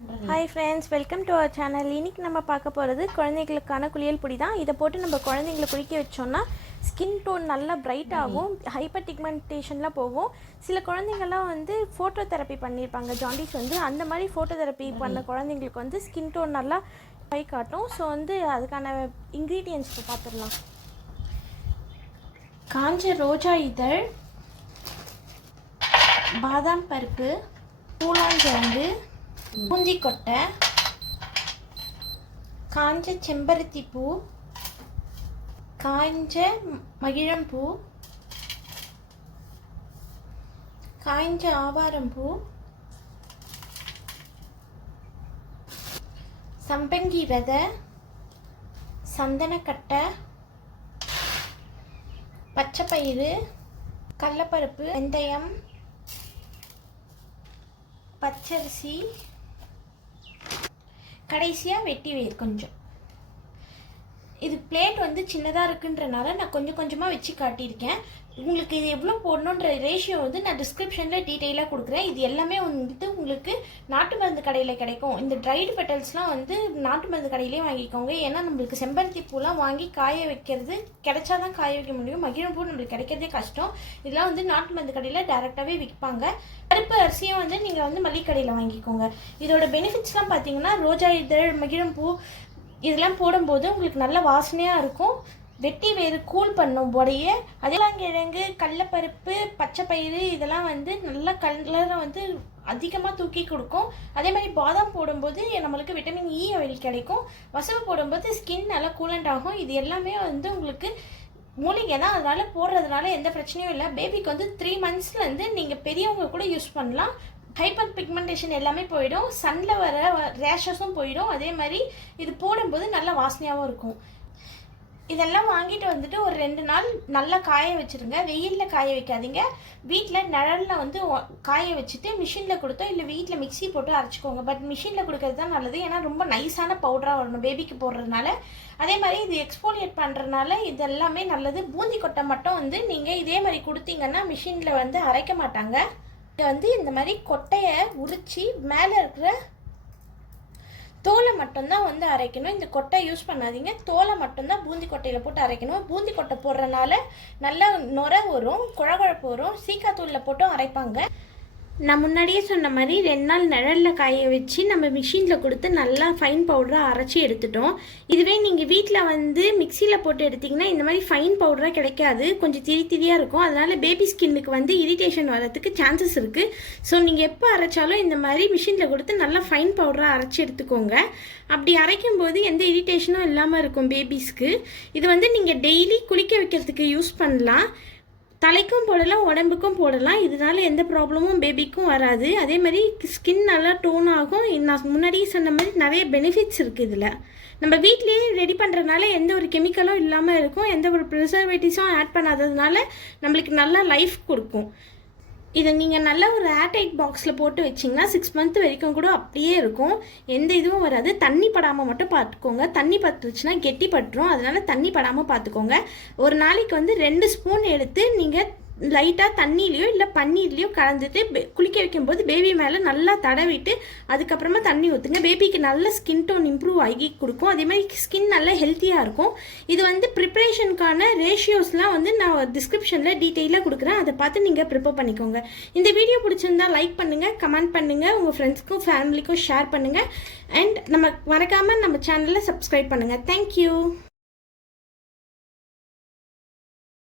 Hi friends, welcome to our channel. இன்றைக்கி நம்ம பார்க்க போகிறது குழந்தைங்களுக்கான குளியல் பொடி தான். இதை போட்டு நம்ம குழந்தைங்களை குளிக்க வச்சோன்னா ஸ்கின் டோன் நல்லா பிரைட் ஆகும், ஹைப்பர் பிக்மெண்டேஷன்லாம் போகும். சில குழந்தைங்கள்லாம் வந்து ஃபோட்டோ தெரப்பி பண்ணியிருப்பாங்க, ஜாண்டிஸ் வந்து அந்த மாதிரி ஃபோட்டோ தெரப்பி பண்ண குழந்தைங்களுக்கு வந்து ஸ்கின் டோன் நல்லா கை காட்டும். ஸோ வந்து அதுக்கான இன்க்ரீடியன்ஸ் இப்போ பார்த்துடலாம். காஞ்ச ரோஜா இதழ், பாதாம் பருப்பு, பூலாங்கிழங்கு, பூந்தி கொட்டை, காஞ்ச செம்பருத்தி பூ, காய்ஞ்ச மகிழம்பூ, காய்ஞ்ச ஆவாரம்பூ, சம்பங்கி விதை, சந்தனக்கட்டை, பச்சைப்பயிறு, கடலைப்பருப்பு, வெந்தயம், பச்சரிசி, கடைசியாக வெட்டி வேர் கொஞ்சம். இது பிளேட் வந்து சின்னதாக இருக்குன்றனால நான் கொஞ்சம் கொஞ்சமாக வச்சு காட்டியிருக்கேன். உங்களுக்கு இது எவ்வளோ போடணுன்ற ரேஷியோ வந்து நான் டிஸ்கிரிப்ஷனில் டீட்டெயிலாக கொடுக்குறேன். இது எல்லாமே வந்துட்டு உங்களுக்கு நாட்டு மருந்து கடையில் கிடைக்கும். இந்த ட்ரைடு பெட்டல்ஸ்லாம் வந்து நாட்டு மருந்து கடையிலே வாங்கிக்கோங்க. ஏன்னா நம்மளுக்கு செம்பருத்தி பூலாம் வாங்கி காய வைக்கிறது கிடைச்சா தான் காய வைக்க முடியும். மகிழம்பூ நம்மளுக்கு கிடைக்கிறதே கஷ்டம். இதெல்லாம் வந்து நாட்டு மருந்து கடையில் டேரெக்டாகவே விற்பாங்க. பருப்பு அரிசியும் வந்து நீங்கள் வந்து மளிகை கடையில் வாங்கிக்கோங்க. இதோட பெனிஃபிட்ஸ்லாம் பார்த்தீங்கன்னா ரோஜா இதழ், மகிழம்பூ இதெல்லாம் போடும்போது உங்களுக்கு நல்ல வாசனையாக இருக்கும். வெட்டி வேறு கூல் பண்ணும் உடைய. அதெல்லாம் கிழங்கு, கடலைப்பருப்பு, பச்சைப்பயிறு இதெல்லாம் வந்து நல்லா கலரை வந்து அதிகமாக தூக்கி கொடுக்கும். அதே மாதிரி பாதாம் போடும்போது நம்மளுக்கு விட்டமின் இ ஆயில் கிடைக்கும். வசவு போடும்போது ஸ்கின் நல்லா கூலண்ட் ஆகும். இது எல்லாமே வந்து உங்களுக்கு மூலிகை தான், அதனால் போடுறதுனால எந்த பிரச்சனையும் இல்லை. பேபிக்கு வந்து 3 monthsலேருந்து நீங்கள் பெரியவங்க கூட யூஸ் பண்ணலாம். ஹைப்பர் பிக்மெண்டேஷன் எல்லாமே போயிடும், சன்னில் வர ரேஷஸும் போயிடும். அதே மாதிரி இது போடும்போது நல்லா வாசனையாகவும் இருக்கும். இதெல்லாம் வாங்கிட்டு வந்துட்டு ஒரு 2 நாள் நல்லா காய வச்சுருங்க. வெயிலில் காய வைக்காதீங்க. வீட்டில் நிழலில் வந்து காய வச்சுட்டு மிஷினில் கொடுத்தோம், இல்லை வீட்டில் மிக்ஸி போட்டு அரைச்சிக்கோங்க. பட் மிஷினில் கொடுக்கறது தான் நல்லது, ஏன்னா ரொம்ப நைஸான பவுடராக வரணும் பேபிக்கு போடுறதுனால. அதே மாதிரி இது எக்ஸ்போலியேட் பண்ணுறதுனால இது எல்லாமே நல்லது. பூந்தி கொட்டை மட்டும் வந்து நீங்கள் இதே மாதிரி கொடுத்தீங்கன்னா மிஷினில் வந்து அரைக்க மாட்டாங்க. இதை வந்து இந்த மாதிரி கொட்டையை உரித்து மேலே இருக்கிற தோலை மட்டும்தான் வந்து அரைக்கணும். இந்த கொட்டை யூஸ் பண்ணாதீங்க, தோலை மட்டும்தான் பூந்தி கொட்டையில் போட்டு அரைக்கணும். பூந்தி கொட்டை போடுறதுனால நல்லா நுரை வரும், குழகுழப்பு வரும். சீக்காத்தூளில் போட்டும் அரைப்பாங்க. நான் முன்னாடியே சொன்ன மாதிரி 2 நாள் நிழலில் காய வச்சு நம்ம மிஷினில் கொடுத்து நல்லா ஃபைன் பவுடராக அரைச்சி எடுத்துட்டோம். இதுவே நீங்கள் வீட்டில் வந்து மிக்சியில் போட்டு எடுத்திங்கன்னா இந்த மாதிரி ஃபைன் பவுடராக கிடைக்காது, கொஞ்சம் திரியாக இருக்கும். அதனால் பேபி ஸ்கின்னுக்கு வந்து இரிட்டேஷன் வரதுக்கு சான்சஸ் இருக்குது. ஸோ நீங்கள் எப்போ அரைச்சாலும் இந்த மாதிரி மிஷினில் கொடுத்து நல்லா ஃபைன் பவுடராக அரைச்சி எடுத்துக்கோங்க. அப்படி அரைக்கும் போது எந்த இரிட்டேஷனும் இல்லாமல் இருக்கும் பேபிஸ்க்கு. இது வந்து நீங்கள் டெய்லி குளிக்க வைக்கிறதுக்கு யூஸ் பண்ணலாம். தலைக்கும் போடலாம், உடம்புக்கும் போடலாம். இதனால எந்த ப்ராப்ளமும் பேபிக்கும் வராது. அதே மாதிரி ஸ்கின் நல்லா டோன் ஆகும். நான் முன்னாடியே சொன்ன மாதிரி நிறைய பெனிஃபிட்ஸ் இருக்குது இதில். நம்ம வீட்லேயே ரெடி பண்ணுறதுனால எந்த ஒரு கெமிக்கலும் இல்லாமல் இருக்கும், எந்த ஒரு ப்ரிசர்வேட்டிவ்ஸும் ஆட் பண்ணாததுனால நம்மளுக்கு நல்லா லைஃப் கொடுக்கும். இதை நீங்கள் நல்ல ஒரு ஏர்டைட் பாக்ஸில் போட்டு வச்சிங்கன்னா 6 months வரைக்கும் கூட அப்படியே இருக்கும், எந்த இதுவும் வராது. தண்ணி படாமல் மட்டும் பார்த்துக்கோங்க. தண்ணி பட்டுச்சுன்னா கெட்டி பட்டுரும், அதனால் தண்ணி படாமல் பார்த்துக்கோங்க. ஒரு நாளைக்கு வந்து 2 ஸ்பூன் எடுத்து நீங்கள் லைட்டாக தண்ணியிலையோ இல்லை பன்னீர்லேயோ கலந்துட்டு குளிக்க வைக்கும்போது பேபி மேலே நல்லா தடவிட்டு அதுக்கப்புறமா தண்ணி ஊற்றுங்க. பேபிக்கு நல்ல ஸ்கின் டோன் இம்ப்ரூவ் ஆகி கொடுக்கும். அதே மாதிரி ஸ்கின் நல்லா ஹெல்த்தியாக இருக்கும். இது வந்து ப்ரிப்ரேஷனுக்கான ரேஷியோஸ்லாம் வந்து நான் டிஸ்கிரிப்ஷனில் டீட்டெயிலாக கொடுக்குறேன், அதை பார்த்து நீங்கள் ப்ரிப்பேர் பண்ணிக்கோங்க. இந்த வீடியோ பிடிச்சிருந்தா லைக் பண்ணுங்கள், கமெண்ட் பண்ணுங்கள், உங்கள் ஃப்ரெண்ட்ஸ்க்கும் ஃபேமிலிக்கும் ஷேர் பண்ணுங்கள். அண்ட் நம்ம மறக்காமல் நம்ம சேனலில் சப்ஸ்கிரைப் பண்ணுங்கள். தேங்க்யூ.